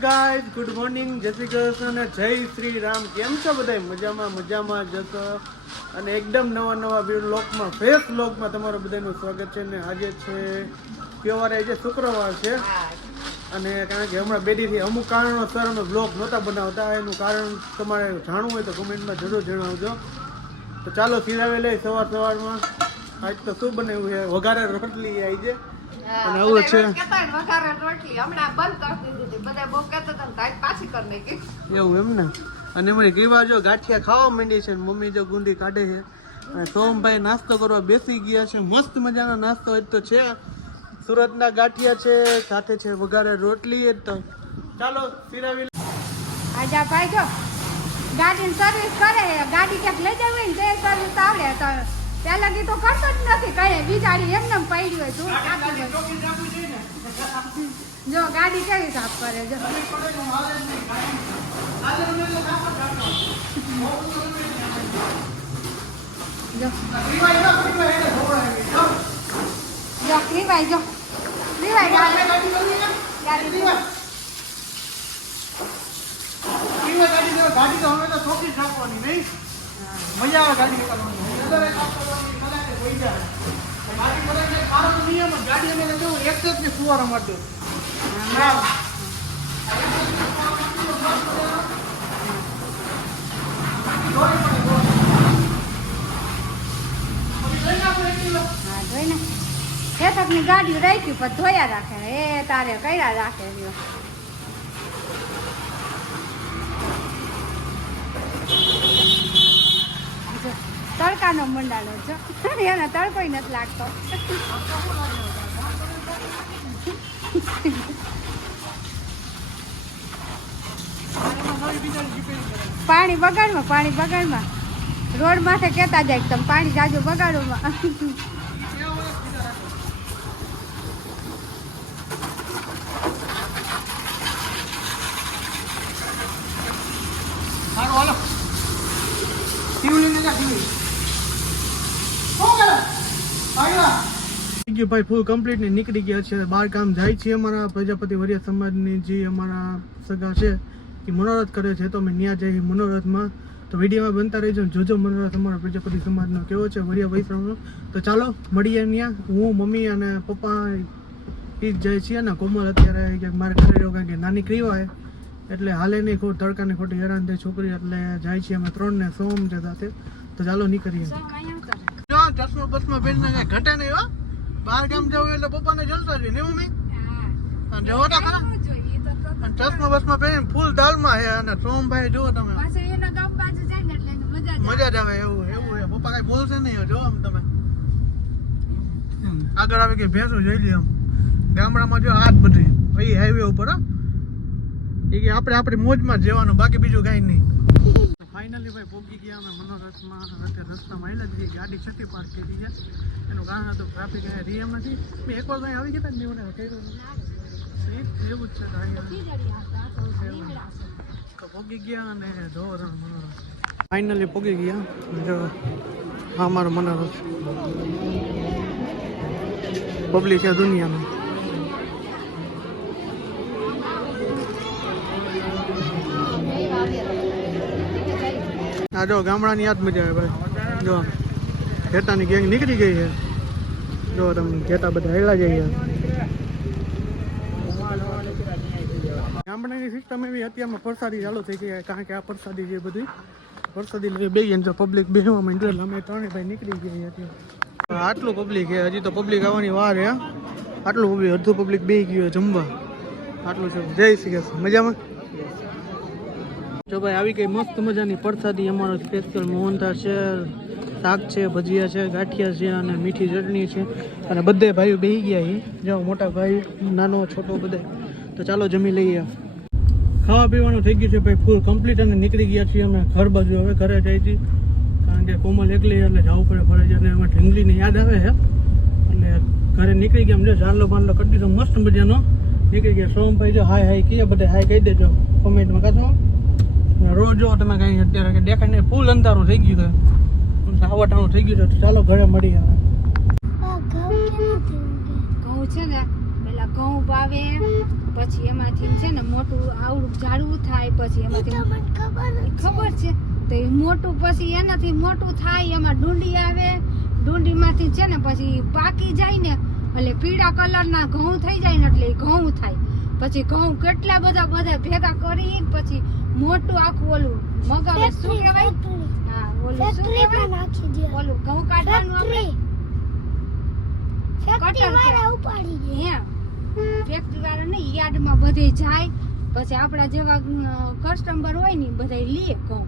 Guys good morning જય શ્રી કૃષ્ણ અને જય શ્રી રામ. કેમ છો બધા મજામાં મજામાં, જશો? અને એકદમ નવા નવા લોકમાં ફેસ લોકમાં તમારું બધાનું સ્વાગત છે ને આજે છે કયો વાર આજે શુક્રવાર છે. અને કારણ કે હમણાં બેડીથી અમુક કારણોસર અમે બ્લોગ નહોતા બનાવતા, એનું કારણ તમારે જાણવું હોય તો કમેન્ટમાં જરૂર જણાવજો. તો ચાલો સિરાવે લઈ સવાર સવારમાં. આજ તો શું બનાવ્યું છે? વઘારે રોટલી આવી છે. અને આવું છે. આજ એવું એમ ને? અને મારી ગ્રીવા જો ગાંઠિયા ખાવા માંડી છે મમ્મી જો ગુંદી કાઢે છે. અને સોમભાઈ નાસ્તો કરવા બેસી ગયા છે મસ્ત મજાનો નાસ્તો જ તો છે. સુરતના ગાંઠિયા છે સાથે છે વઘારે રોટલી તો. ચાલો સિરાવી આજા ભાઈ જો ગાડી સર્વિસ કરે ગાડી ક્યાંક લઈ જવી ને તે સર્વિસ આવડે તો ત્યાં લગી તો કરતો જ નથી કઈ બિચારી એમને એમ પડી હોય તું કાપી હોય. જો ગાડી કેવી સાફ કરે જો જો જો લીવાય જો લીવાય ગાડી ગાડી ગાડી તો હવે તો ચોખ્ખી જ રાખવાની નહીં મજા આવે ગાડી નીકળવાની અંદર એક કામ કરવાની, જાય. એક નિયમ ગાડી રાખી પણ ધોયા રાખે. એ તારે કર્યા રાખે રહ્યો તડકાનો મંડાણો છો. એને તડકોય નથી લાગતો. પાણી બગાડમાં પાણી બગાડમાં. રોડ માથે કહેતા જાય તમે પાણી જાજુ બગાડોમાં. હાલો શિવલિંગને શિવલિંગ ગયું ભાઈ ફૂલ કમ્પ્લીટ ને નીકળી ગયા છે. બાર કામ જાય છે અમારા પ્રજાપતિ વરિયા સમાજની જે અમારા સગા છે, એ મનોરથ કરે છે. તો અમે ત્યાં જઈએ મનોરથમાં. તો વિડીયોમાં બનતા રહીજો જોજો મનોરથ અમારા પ્રજાપતિ સમાજનો કેવો છે, વરિયા વૈષ્ણવનો. તો ચાલો, મળીએ ત્યાં હું, મમ્મી અને પપ્પા એ જ જાય છીએ ને. કોમલ અત્યારે ક્યાંક મારે ઘરે રહ્યો કારણ કે નાની ક્રિયો હોય એટલે હાલે નહીં ખોટ, તડકાની ખોટી હેરાન થઈ છોકરી, એટલે જાય છીએ અમે ત્રણ ને સોમ જતા સાથે. તો ચાલો નીકળીએ. બસમાં પહેરીને કઈ ઘટે નહીં હો. બહાર ગામ જવું એટલે પપ્પાને જલસા જ ને મમ્મી? અને જવો તો ખરા. અને ચશ્મા બસમાં પહેરીને ફૂલ દાલમાં છે અને સોમભાઈ જુઓ તમે. મજા જ આવે. એવું એવું પપ્પા કઈ બોલશે નહીં જો આમ તમે. આગળ આવે ગઈ ભેંસો જોઈ લઈએ આમ. ગામડામાં જો હાથ બધી અહીં હાઈવે ઉપર એ કે આપણે આપણી મોજમાં જવાનું બાકી બીજું કાંઈ નહીં. ફાઇનલી ભાઈ પહોંચી ગયા અમે મનોરથમાં અત્યારે રસ્તામાં આવેલા જ ગાડી છતી પાર્ક કરી છે. એનું કારણ હતું ટ્રાફિક અહીંયા રિયમ નથી. મેં એકવાર વાર આવી ગયા ને મને કહ્યું એવું જ છે પહોંચી ગયા અને ધોરણ મનોરથ. ફાઇનલી પહોંચી ગયા. જો હા મારો મનોરથ. પબ્લિક છે દુનિયાનું. આ જો ગામડાની યાદ મજા આવે ભાઈ. જો ઘેટાની ગેંગ નીકળી ગઈ છે. જો તમે ઘેટા બધા હેલા જઈએ ગામડાની સિસ્ટમ એવી અત્યારમાં પ્રસાદી ચાલુ થઈ ગઈ કારણ કે આ પ્રસાદી છે બધી પ્રસાદી લઈ બે જો પબ્લિક બેહવા માંડ્યું અમે ત્રણે ભાઈ નીકળી ગઈ અત્યારે. આટલું પબ્લિક છે. હજી તો પબ્લિક આવવાની વાર છે. આટલું પબ્લિક અડધું પબ્લિક બે ગયું જમવા. આટલું છે. જય શ્રી કૃષ્ણ. મજામાં? જો ભાઈ, આવી ગઈ મસ્ત મજાની પરસાદી અમારો સ્પેશિયલ મોહનથાળ છે, શાક છે, ભજીયા છે, ગાંઠિયા છે અને મીઠી ચટણી છે. અને બધે ભાઈઓ બેસી ગયા એ જો, મોટા ભાઈ, નાનો, છોટો બધે. તો ચાલો જમી લઈએ. ખાવા પીવાનું થઈ ગયું છે ભાઈ ફૂલ કમ્પ્લીટ અને નીકળી ગયા છીએ અમે ઘર બાજુ. હવે ઘરે જઈ છીએ કારણ કે કોમલ એકલી એટલે જવું પડે ફરે છે અને એમાં ઢીંગલીને યાદ આવે છે. એટલે ઘરે નીકળી ગયા. જો જાનલો બાનલો કરી દીધો. મસ્ત મજાનો. નીકળી ગયા. સોમભાઈ જો, હાય હાય કહીએ બધે. હાય, કહી દેજો. કોમેન્ટમાં કાઢો રોજ તમે કઈ અત્યારે કે દેખાય નહીં ફૂલ અંધારું થઈ ગયું છે. આવટાણું થઈ ગયું છે તો ચાલો ઘરે મળીએ ઘઉં છે? ને પેલા ઘઉં વાવે પછી એમાંથી છે ને મોટું આવડું ઝાડવું થાય પછી એમાંથી ખબર છે. તો એ મોટું પછી એનાથી મોટું થાય એમાં ડુંડી આવે ડુંડીમાંથી છે ને પછી પાકી જાય ને એટલે પીળા કલરના ઘઉં થઈ જાય ને એટલે એ ઘઉં થાય. પછી ઘઉં કેટલા બધા બધા ભેગા કરી પછી મોટું આખું ઓલું મગાવે શું કહેવાય? હા ઓલું શું કહેવાય? ઓલું ઘઉં કાઢવાનું આપણે? ફેક્ટરી વાળા નહીં યાર્ડમાં બધે જાય. પછી આપણા જેવા કસ્ટમર હોય ને બધા લે ઘઉં.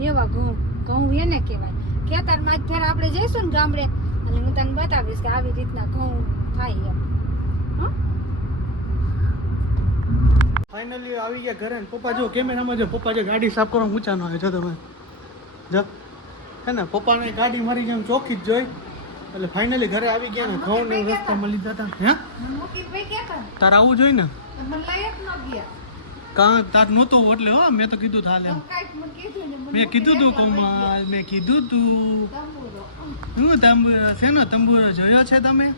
એવા ઘઉં. ઘઉં એને કહેવાય. ખેતરમાં અત્યારે આપણે જઈશું ને ગામડે એટલે હું તને બતાવીશ કે આવી રીતના ઘઉં થાય એમ. હં? ફાઇનલી આવી ગયા ઘરે પપ્પા જો કેમેરામાં જો પપ્પા જે ગાડી સાફ કરવા ઊંચા ન આવે જો તમે જો હે ને પપ્પાને ગાડી મારી જેમ ચોખ્ખી જ જોઈ. એટલે ફાઇનલી ઘરે આવી ગયા ને ઘઉં ને રસ્તામાં લીધા હતા? હે? તારે આવવું જોઈએ ને? કાં તાર નહોતો એટલે હો મેં તો કીધું થાલે મેં કીધું તું. કોમલ મેં કીધું તું. શું તંબુરો શેનો તંબુરો જોયો છે તમે?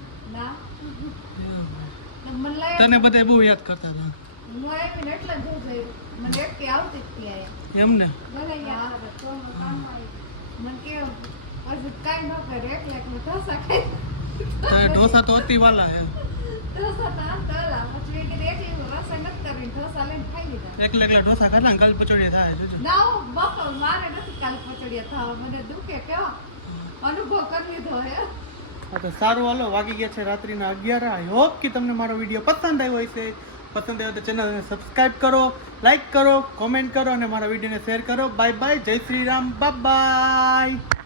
તને બધા બહુ યાદ કરતા હતા. હું આવી ને એટલે જ જોયું. મને એકટી આવતી જ હતી એમ ને. મને કેવું પછી કાંઈ ન કરે એકલા ઢોસા ખાઈ ઢોસા તો અતિ વાલા હે. ઢોસા તો આમ તો પછી એક એકલી રસોઈ નથી કરીને ઢોસા લઈને ખાઈ લીધા. એકલા એકલા ઢોસા કાલ થાય જોજો. ના હું બપોર મારે નથી કાલ પચડિયા થવા. મને દુખે કેવો અનુભવ કરી લીધો હે તો સારું હાલો વાગી ગયા છે રાત્રિના અગિયાર. આઈ હોપ કે તમને મારો વીડિયો પસંદ આવ્યો હશે. પસંદ આવ્યો તો ચેનલને સબસ્ક્રાઇબ કરો લાઈક કરો કોમેન્ટ કરો અને મારા વિડીયોને શેર કરો. બાય બાય જય શ્રી રામ. Bye bye